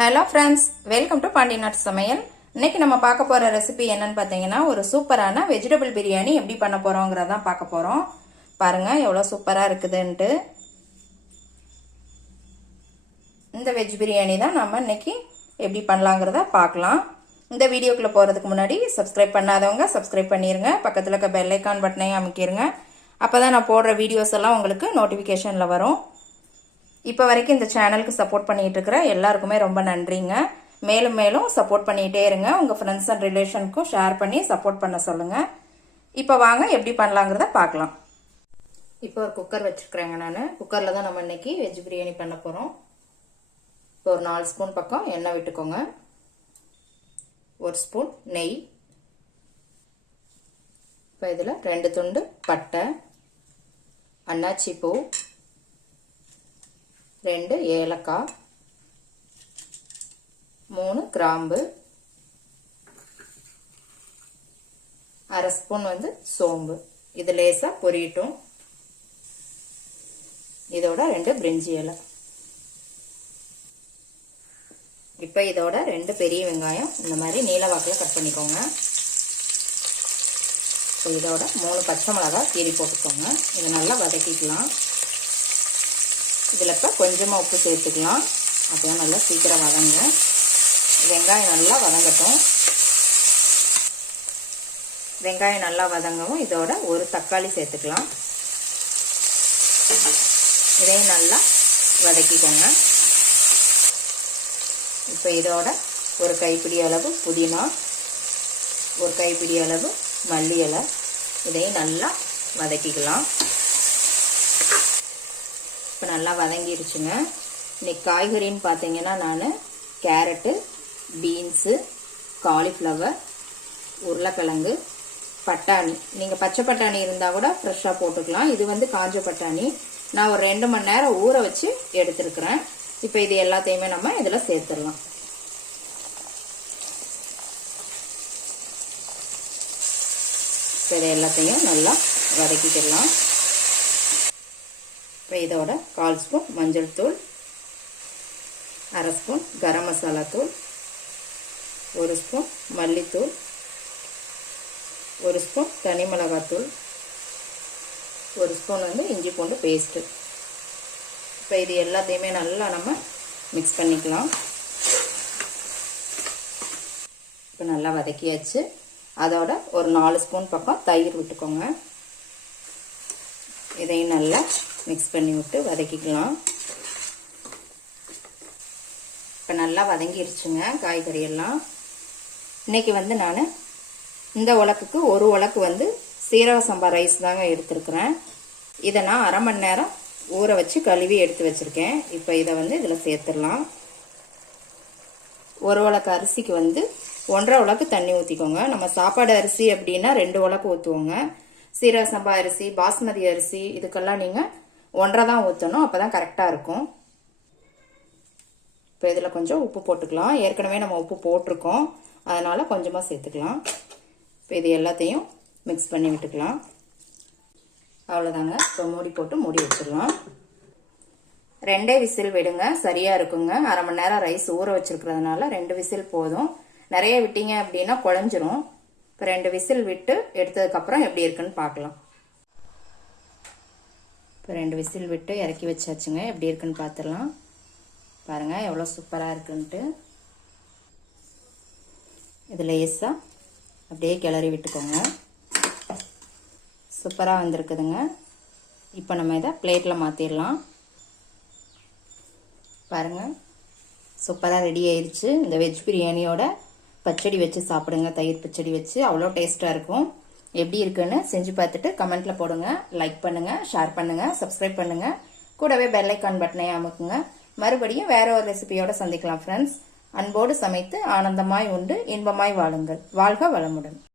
Hello friends, welcome to Pandi நாட்டு சமையல். இன்னைக்கு நம்ம பார்க்க போற ரெசிபி என்னன்னு பார்த்தீங்கன்னா, ஒரு சூப்பரான வெஜிடபிள் பிரியாணி எப்படி பண்ண போறோங்கிறதான் பார்க்க போறோம். பாருங்க எவ்வளோ சூப்பரா இருக்குதுன்ட்டு. இந்த வெஜ் பிரியாணி தான் நம்ம இன்னைக்கு எப்படி பண்ணலாங்கிறத பார்க்கலாம். இந்த வீடியோக்குள்ள போறதுக்கு முன்னாடி சப்ஸ்கிரைப் பண்ணாதவங்க சப்ஸ்கிரைப் பண்ணிருங்க. பக்கத்தில் இருக்க பெல் ஐக்கான் பட்டனையும் அமைக்கிருங்க. அப்பதான் நான் போடுற வீடியோஸ் எல்லாம் உங்களுக்கு நோட்டிபிகேஷன்ல வரும். இப்போ வரைக்கும் இந்த சேனலுக்கு சப்போர்ட் பண்ணிட்டு இருக்கிற எல்லாருக்குமே ரொம்ப நன்றிங்க. மேலும் மேலும் சப்போர்ட் பண்ணிட்டே இருங்க. உங்க ஃப்ரெண்ட்ஸ் அண்ட் ரிலேஷனுக்கும் ஷேர் பண்ணி சப்போர்ட் பண்ண சொல்லுங்க. இப்போ வாங்க எப்படி பண்ணலாங்கிறத பார்க்கலாம். இப்போ ஒரு குக்கர் வச்சிருக்கிறேங்க. நான் குக்கர்ல தான் நம்ம இன்னைக்கு வெஜ் பிரியாணி பண்ண போறோம். இப்போ ஒரு 4 ஸ்பூன் பக்கம் எண்ணெய் விட்டுக்கோங்க. 1 ஸ்பூன் நெய். இப்போ இதில் 2 துண்டு பட்டை, அன்னாச்சி பூ, 2 ஏலக்காய், 3 கிராம்பு, 1/2 ஸ்பூன் சோம்பு. இது லேசா பொரியட்டும். இதோட 2 பிரிஞ்சி இலை. இப்போ இதோட 2 பெரிய வெங்காயம் இந்த மாதிரி நீல வாக்கில் கட் பண்ணிக்கோங்க. இப்போ இதோட 3 பச்சை மிளகாய் கீரி போட்டுக்கோங்க. இதை நல்லா வதக்கிக்கலாம். இதில் இப்போ கொஞ்சமாக உப்பு சேர்த்துக்கலாம். அப்போ நல்லா சீக்கிரம் வதங்க. வெங்காயம் நல்லா வதங்கட்டும். வெங்காயம் நல்லா வதங்கவும் இதோட ஒரு தக்காளி சேர்த்துக்கலாம். இதையும் நல்லா வதக்கிக்கோங்க. இப்போ இதோட ஒரு கைப்பிடி அளவு புதினா, ஒரு கைப்பிடி அளவு மல்லி இலை, இதையும் நல்லா வதக்கிக்கலாம். இப்போ நல்லா வதங்கிடுச்சுங்க. இன்னைக்கு காய்கறின்னு பார்த்தீங்கன்னா நான் கேரட்டு, பீன்ஸு, காலிஃப்ளவர், உருளைக்கிழங்கு, பட்டாணி. நீங்கள் பச்சை பட்டாணி இருந்தால் கூட ஃப்ரெஷ்ஷாக போட்டுக்கலாம். இது காஞ்ச பட்டாணி. நான் ஒரு 2 மணி நேரம் ஊற வச்சு எடுத்துருக்கிறேன். இப்போ இது எல்லாத்தையுமே நம்ம இதில் சேர்த்துடலாம். இப்போ இதை எல்லாத்தையும் நல்லா வதக்கிக்கலாம். இப்போ இதோட 1/4 ஸ்பூன் மஞ்சள் தூள், 1/2 ஸ்பூன் கரம் மசாலா தூள், 1 ஸ்பூன் மல்லித்தூள், 1 ஸ்பூன் தனி மிளகாத்தூள், 1 ஸ்பூன் இஞ்சி பூண்டு பேஸ்ட்டு. இப்போ இது எல்லாத்தையுமே நல்லா நம்ம மிக்ஸ் பண்ணிக்கலாம். இப்போ நல்லா வதக்கியாச்சு. அதோட ஒரு 4 ஸ்பூன் பக்கம் தயிர் விட்டுக்கோங்க. இதையும் நல்லா மிக்ஸ் பண்ணி விட்டு வதக்கிக்கலாம். இப்போ நல்லா வதங்கிருச்சுங்க காய்கறி எல்லாம். இன்னைக்கு நான் இந்த உலக்குக்கு ஒரு உலக்கு சீரக சம்பா ரைஸ் தாங்க எடுத்துருக்கிறேன். இதை நான் 1/2 மணி நேரம் ஊற வச்சு கழுவி எடுத்து வச்சிருக்கேன். இப்போ இதை இதில் சேர்த்துடலாம். ஒரு உலக்கு அரிசிக்கு 1/2 உலக்கு தண்ணி ஊற்றிக்கோங்க. நம்ம சாப்பாடு அரிசி அப்படின்னா 2 உலக்கு ஊற்றுவோங்க. சீரக சம்பா அரிசி, பாஸ்மதி அரிசி இதுக்கெல்லாம் நீங்கள் 1/2 தான் ஊற்றணும். அப்போ தான் கரெக்டாக இருக்கும். இப்போ இதில் கொஞ்சம் உப்பு போட்டுக்கலாம். ஏற்கனவே நம்ம உப்பு போட்டிருக்கோம், அதனால் கொஞ்சமாக சேர்த்துக்கலாம். இப்போ இது எல்லாத்தையும் மிக்ஸ் பண்ணி விட்டுக்கலாம். அவ்வளோதாங்க. இப்போ மூடி போட்டு மூடி வச்சிடலாம். 2 விசில் விடுங்க, சரியாக இருக்குங்க. 1/2 மணி நேரம் ரைஸ் ஊற வச்சிருக்கிறதுனால 2 விசில் போதும். நிறைய விட்டீங்க அப்படின்னா குழஞ்சிரும். இப்போ 2 விசில் விட்டு எடுத்ததுக்கப்புறம் எப்படி இருக்குன்னு பார்க்கலாம். இப்போ 2 விசில் விட்டு இறக்கி வச்சாச்சுங்க. எப்படி இருக்குன்னு பார்த்துடலாம். பாருங்கள் எவ்வளோ சூப்பராக இருக்குன்ட்டு. இது லேசாக அப்படியே கிளறி விட்டுக்கோங்க. சூப்பராக வந்திருக்குதுங்க. இப்போ நம்ம இதை பிளேட்டில் மாற்றிடலாம். பாருங்கள் சூப்பராக ரெடி ஆயிடுச்சு. இந்த வெஜ் பிரியாணியோட பச்சடி வச்சு சாப்பிடுங்க. தயிர் பச்சடி வச்சு அவ்வளோ டேஸ்ட்டாக இருக்கும். எப்படி இருக்குன்னு செஞ்சு பார்த்துட்டு கமெண்ட்ல போடுங்க. லைக் பண்ணுங்க, ஷேர் பண்ணுங்க, சப்ஸ்கிரைப் பண்ணுங்க. கூடவே பெல் ஐக்கான் பட்டனை அமுக்குங்க. மறுபடியும் வேற ஒரு ரெசிபியோட சந்திக்கலாம் ஃப்ரெண்ட்ஸ். அன்போடு சமைத்து ஆனந்தமாய் உண்டு இன்பமாய் வாழுங்கள். வாழ்க வளமுடன்.